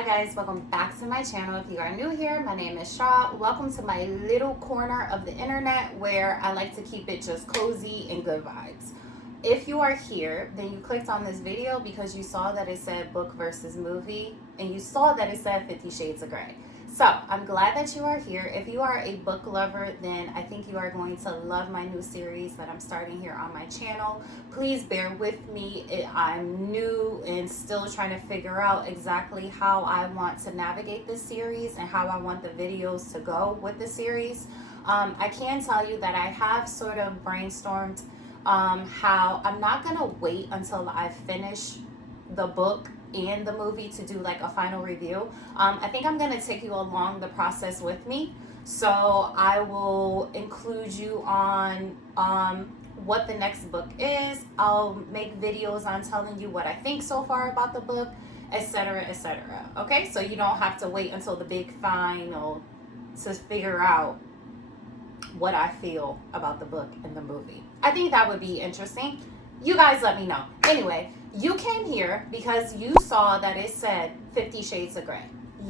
Hi guys, welcome back to my channel. If you are new here, my name is Shaw. Welcome to my little corner of the internet where I like to keep it just cozy and good vibes. If you are here, then you clicked on this video because you saw that it said book versus movie and you saw that it said 50 Shades of Grey. So I'm glad that you are here. If you are a book lover, then I think you are going to love my new series that I'm starting here on my channel. Please bear with me. I'm new and still trying to figure out exactly how I want to navigate this series and how I want the videos to go with the series. I can tell you that I have sort of brainstormed how I'm not going to wait until I finish the book and the movie to do like a final review. I think I'm going to take you along the process with me. So I will include you on what the next book is. I'll make videos on telling you what I think so far about the book, etc., etc. Okay, so you don't have to wait until the big final to figure out what I feel about the book and the movie. I think that would be interesting. You guys let me know. Anyway, you came here because you saw that it said 50 Shades of Grey.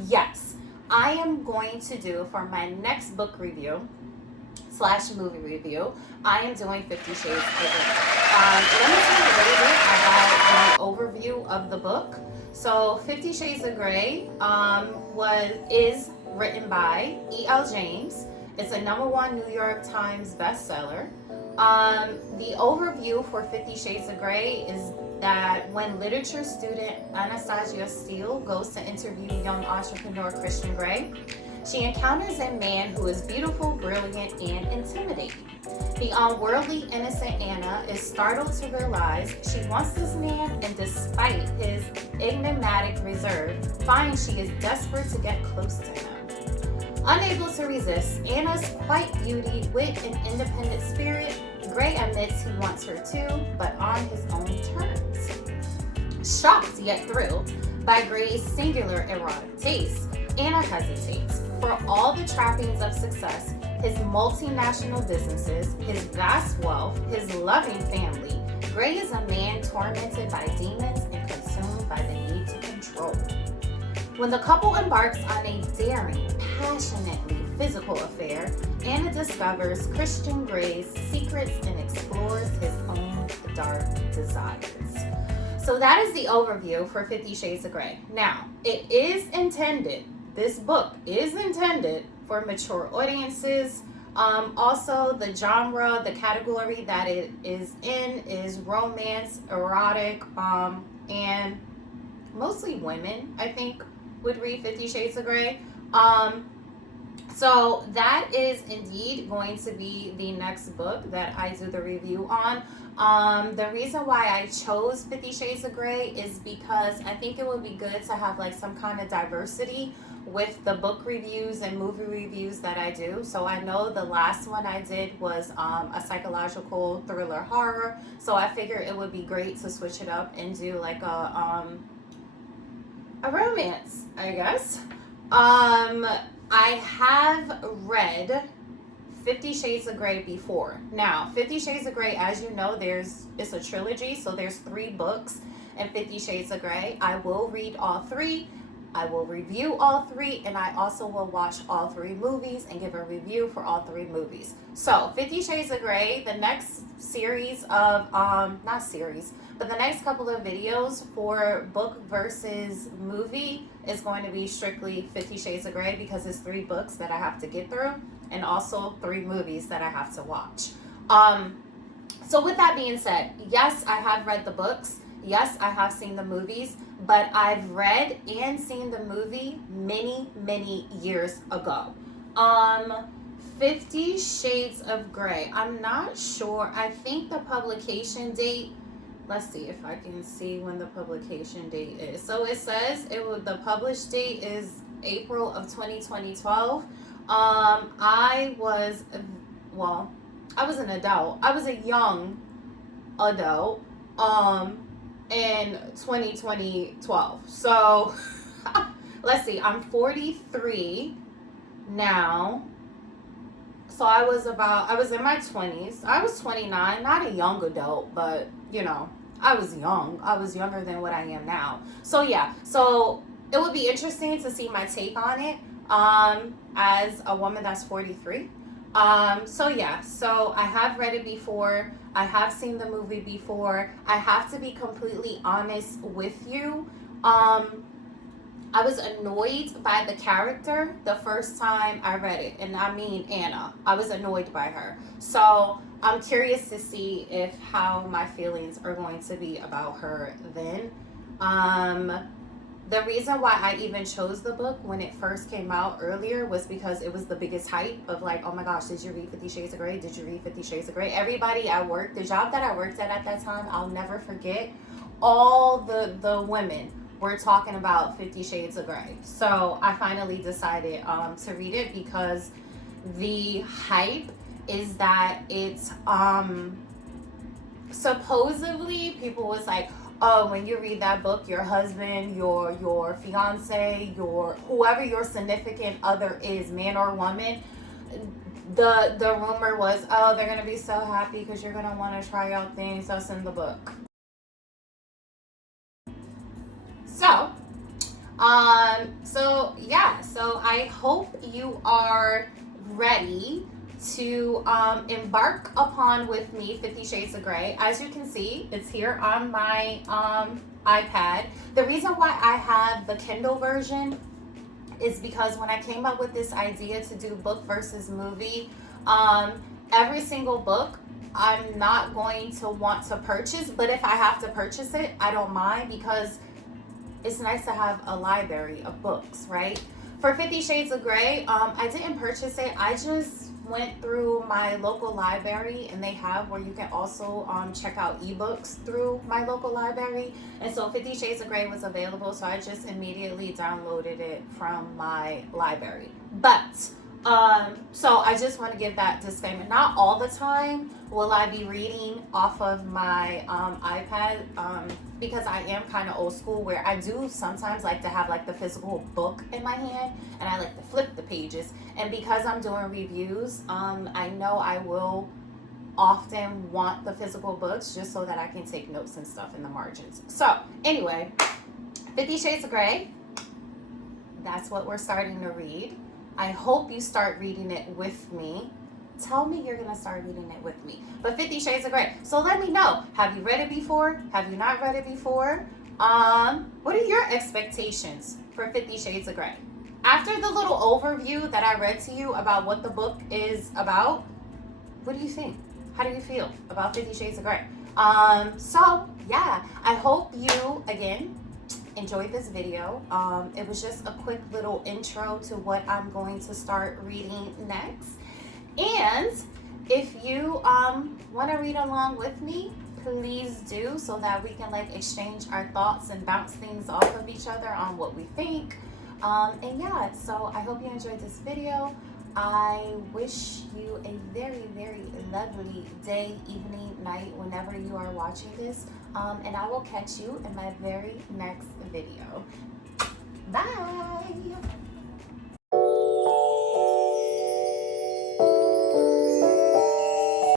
Yes, I am going to do for my next book review / movie review, I am doing 50 Shades of Grey. Let me tell you a little bit about the overview of the book. So 50 Shades of Grey is written by E.L. James. It's a #1 New York Times bestseller. The overview for 50 Shades of Grey is that when literature student Anastasia Steele goes to interview young entrepreneur Christian Grey, she encounters a man who is beautiful, brilliant, and intimidating. The unworldly, innocent Anna is startled to realize she wants this man, and despite his enigmatic reserve, finds she is desperate to get close to him. Unable to resist Anna's quiet beauty, wit, and independent spirit, Grey admits he wants her too, but on his own terms. Shocked yet thrilled by Grey's singular erotic taste, Anna hesitates. For all the trappings of success, his multinational businesses, his vast wealth, his loving family, Grey is a man tormented by demons and consumed by the need to control. When the couple embarks on a daring, passionately physical affair, Anna discovers Christian Grey's secrets and explores his own dark desires. So that is the overview for 50 Shades of Grey. Now, this book is intended for mature audiences. Also, the genre, the category that it is in is romance, erotic, and mostly women, I think, would read 50 Shades of Grey. So that is indeed going to be the next book that I do the review on. The reason why I chose 50 Shades of Grey is because I think it would be good to have like some kind of diversity with the book reviews and movie reviews that I do. So I know the last one I did was a psychological thriller horror. So I figured it would be great to switch it up and do like a romance, I guess. I have read 50 Shades of Grey before. Now, 50 Shades of Grey, as you know, it's a trilogy, so there's 3 books in 50 Shades of Grey. I will read all 3. I will review all 3, and I also will watch all 3 movies and give a review for all 3 movies. So, 50 Shades of Grey, the next series of, the next couple of videos for book versus movie is going to be strictly 50 Shades of Grey because it's 3 books that I have to get through and also 3 movies that I have to watch. So with that being said, yes, I have read the books. Yes, I have seen the movies, but I've read and seen the movie many, many years ago. 50 Shades of Grey. I'm not sure. I think the publication date, let's see if I can see when the publication date is. So it says the published date is April of 2012. I was an adult. I was a young adult in 2012. So let's see, I'm 43 now. So I was in my 20s. I was 29, not a young adult, but you know, I was young. I was younger than what I am now. So yeah, so it would be interesting to see my take on it as a woman that's 43. So yeah, so I have read it before. I have seen the movie before. I have to be completely honest with you. I was annoyed by the character the first time I read it, and I mean Anna. I was annoyed by her. So I'm curious to see if how my feelings are going to be about her then. The reason why I even chose the book when it first came out earlier was because it was the biggest hype of like, oh my gosh, did you read 50 Shades of Grey? Did you read 50 Shades of Grey? Everybody at work, the job that I worked at that time, I'll never forget, all the women were talking about 50 Shades of Grey. So I finally decided to read it because the hype is that it's supposedly people was like, oh, when you read that book, your husband, your fiance, your whoever your significant other is, man or woman, the rumor was, oh, they're gonna be so happy because you're gonna want to try out things that's in the book. So I hope you are ready to embark upon with me 50 Shades of Grey. As you can see, it's here on my iPad. The reason why I have the Kindle version is because when I came up with this idea to do book versus movie, every single book I'm not going to want to purchase, but if I have to purchase it, I don't mind because it's nice to have a library of books, right? For 50 Shades of Grey, I didn't purchase it. I just went through my local library, and they have where you can also check out ebooks through my local library. And so 50 Shades of Grey was available, so I just immediately downloaded it from my library. But so I just want to give that disclaimer. Not all the time will I be reading off of my iPad because I am kind of old school where I do sometimes like to have like the physical book in my hand and I like to flip the pages. And because I'm doing reviews, I know I will often want the physical books just so that I can take notes and stuff in the margins. So anyway, 50 Shades of Grey, that's what we're starting to read. I hope you start reading it with me. Tell me you're going to start reading it with me. But 50 Shades of Grey. So let me know. Have you read it before? Have you not read it before? What are your expectations for 50 Shades of Grey? After the little overview that I read to you about what the book is about, what do you think? How do you feel about 50 Shades of Grey? So yeah, I hope you, again, enjoyed this video. It was just a quick little intro to what I'm going to start reading next. And if you want to read along with me, please do, so that we can like exchange our thoughts and bounce things off of each other on what we think. And yeah, so I hope you enjoyed this video. I wish you a very, very lovely day, evening, night, whenever you are watching this. And I will catch you in my very next video. Bye!